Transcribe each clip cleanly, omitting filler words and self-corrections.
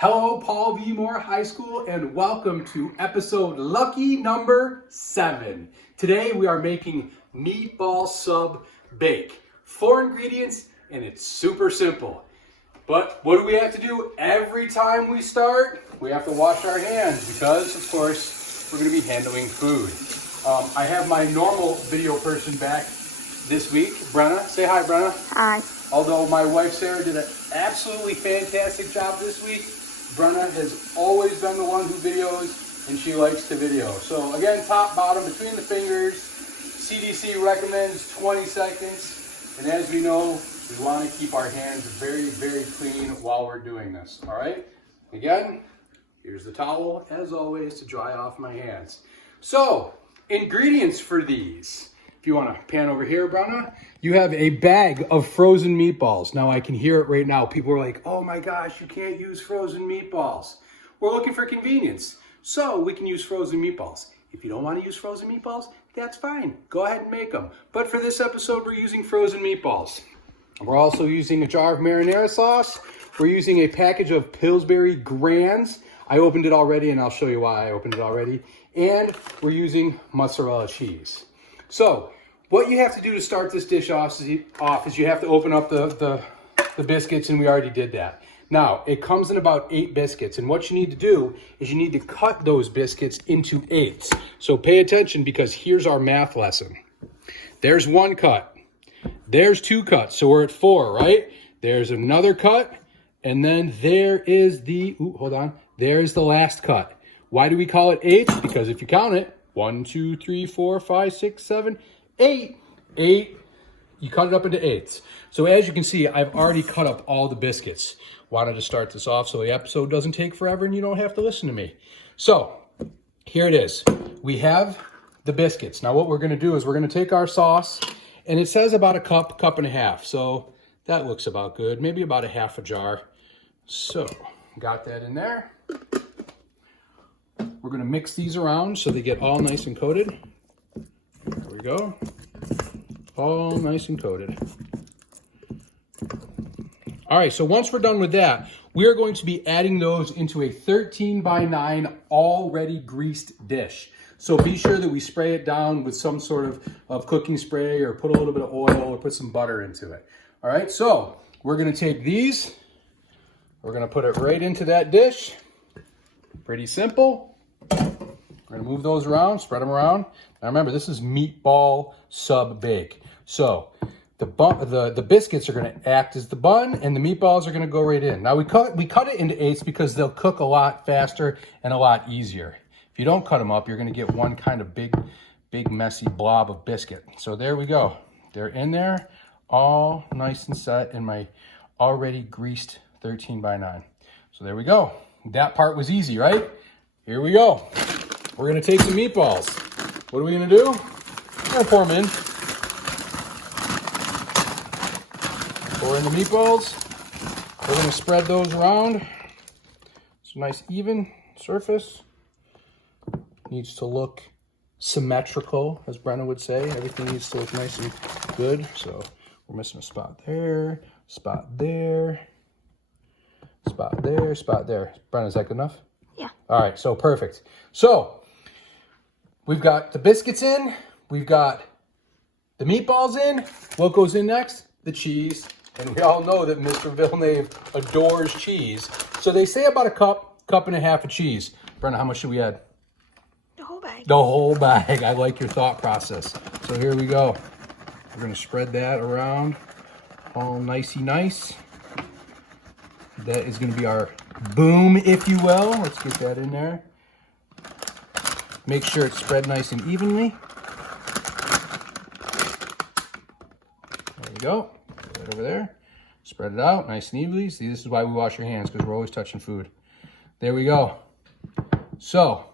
Hello, Paul V. Moore High School, and welcome to episode lucky number 7. Today we are making Meatball Sub Bake. 4 ingredients, and it's super simple. But what do we have to do every time we start? We have to wash our hands because, of course, we're going to be handling food. I have my normal video person back this week. Brenna, say hi, Brenna. Hi. Although my wife Sarah did an absolutely fantastic job this week, Brenna has always been the one who videos, and she likes to video. So again, top, bottom, between the fingers. CDC recommends 20 seconds. And as we know, we want to keep our hands very, very clean while we're doing this. All right? Again, here's the towel, as always, to dry off my hands. So, ingredients for these. If you want to pan over here, Brenna, you have a bag of frozen meatballs. Now, I can hear it right now. People are like, oh my gosh, you can't use frozen meatballs. We're looking for convenience, so we can use frozen meatballs. If you don't want to use frozen meatballs, that's fine. Go ahead and make them. But for this episode, we're using frozen meatballs. We're also using a jar of marinara sauce. We're using a package of Pillsbury Grands. I opened it already, and I'll show you why I opened it already. And we're using mozzarella cheese. So, what you have to do to start this dish off is you have to open up the biscuits, and we already did that. Now, it comes in about 8 biscuits, and what you need to do is you need to cut those biscuits into 8s. So pay attention, because here's our math lesson. There's 1 cut. There's 2 cuts, so we're at 4, right? There's another cut, and then there is the, there's the last cut. Why do we call it 8? Because if you count it, 1, 2, 3, 4, 5, 6, 7, 8. 8. You cut it up into 8s. So as you can see, I've already cut up all the biscuits. Wanted to start this off so the episode doesn't take forever and you don't have to listen to me. So here it is. We have the biscuits. Now what we're going to do is we're going to take our sauce, and it says about a cup and a half. So that looks about good. Maybe about a half a jar. So got that in there. We're going to mix these around so they get all nice and coated. There we go. All nice and coated. All right, so once we're done with that, we are going to be adding those into a 13 by 9 already greased dish. So be sure that we spray it down with some sort of cooking spray, or put a little bit of oil, or put some butter into it. All right, so we're going to take these. We're going to put it right into that dish. Pretty simple. We're going to move those around, spread them around. Now remember, this is Meatball Sub Bake. So the biscuits are going to act as the bun, and the meatballs are going to go right in. Now we cut it into 8s because they'll cook a lot faster and a lot easier. If you don't cut them up, you're going to get one kind of big messy blob of biscuit. So there we go. They're in there, all nice and set in my already greased 13 by 9. So there we go. That part was easy, right? Here we go. We're going to take some meatballs. What are we going to do? We're going to pour them in. Pour in the meatballs. We're going to spread those around. It's a nice even surface. Needs to look symmetrical, as Brenna would say. Everything needs to look nice and good. So we're missing a spot there, spot there, spot there, spot there. Brenna, is that good enough? Yeah. All right, so perfect. So we've got the biscuits in. We've got the meatballs in. What goes in next? The cheese. And we all know that Mr. Villnave adores cheese. So they say about a cup and a half of cheese. Brenna, how much should we add? The whole bag. The whole bag. I like your thought process. So here we go. We're going to spread that around all nicey nice. That is going to be our boom, if you will. Let's get that in there. Make sure it's spread nice and evenly. There we go. Put that over there. Spread it out nice and evenly. See, this is why we wash your hands, because we're always touching food. There we go. So,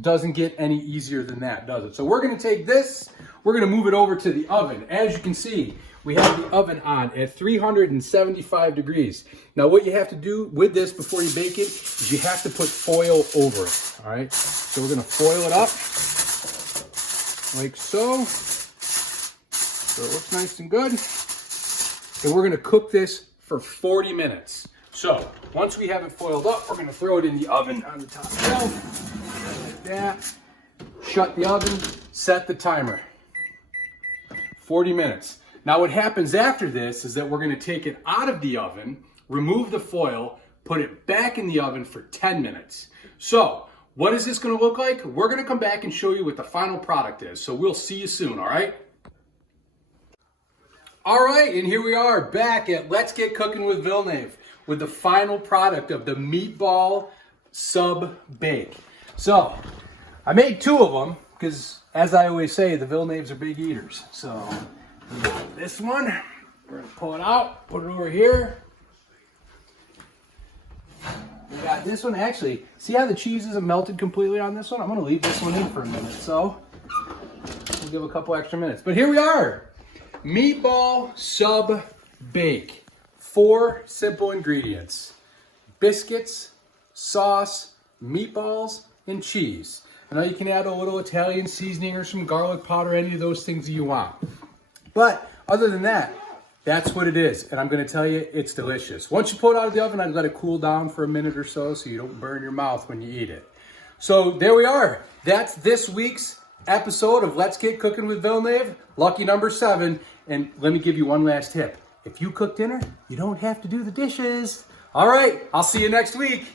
doesn't get any easier than that, does it? So we're going to take this. We're going to move it over to the oven. As you can see, we have the oven on at 375 degrees. Now, what you have to do with this before you bake it is you have to put foil over it, all right? So we're going to foil it up like so. So it looks nice and good. And we're going to cook this for 40 minutes. So once we have it foiled up, we're gonna throw it in the oven on the top shelf, like that. Shut the oven, set the timer, 40 minutes. Now what happens after this is that we're gonna take it out of the oven, remove the foil, put it back in the oven for 10 minutes. So what is this gonna look like? We're gonna come back and show you what the final product is. So we'll see you soon, all right? All right, and here we are back at Let's Get Cooking with Villnave with the final product of the Meatball Sub Bake. So I made 2 of them because, as I always say, the Villnaves are big eaters. So we got this one, we're gonna pull it out, put it over here. We got this one. Actually, see how the cheese isn't melted completely on this one? I'm gonna leave this one in for a minute, so we'll give a couple extra minutes. But here we are. Meatball Sub Bake. 4 simple ingredients: biscuits, sauce, meatballs, and cheese. I know you can add a little Italian seasoning or some garlic powder, any of those things that you want. But other than that, that's what it is. And I'm gonna tell you, it's delicious. Once you pull it out of the oven, I'd let it cool down for a minute or so you don't burn your mouth when you eat it. So there we are. That's this week's episode of Let's Get Cooking with Villnave, lucky number 7. And let me give you one last tip. If you cook dinner, you don't have to do the dishes. All right, I'll see you next week.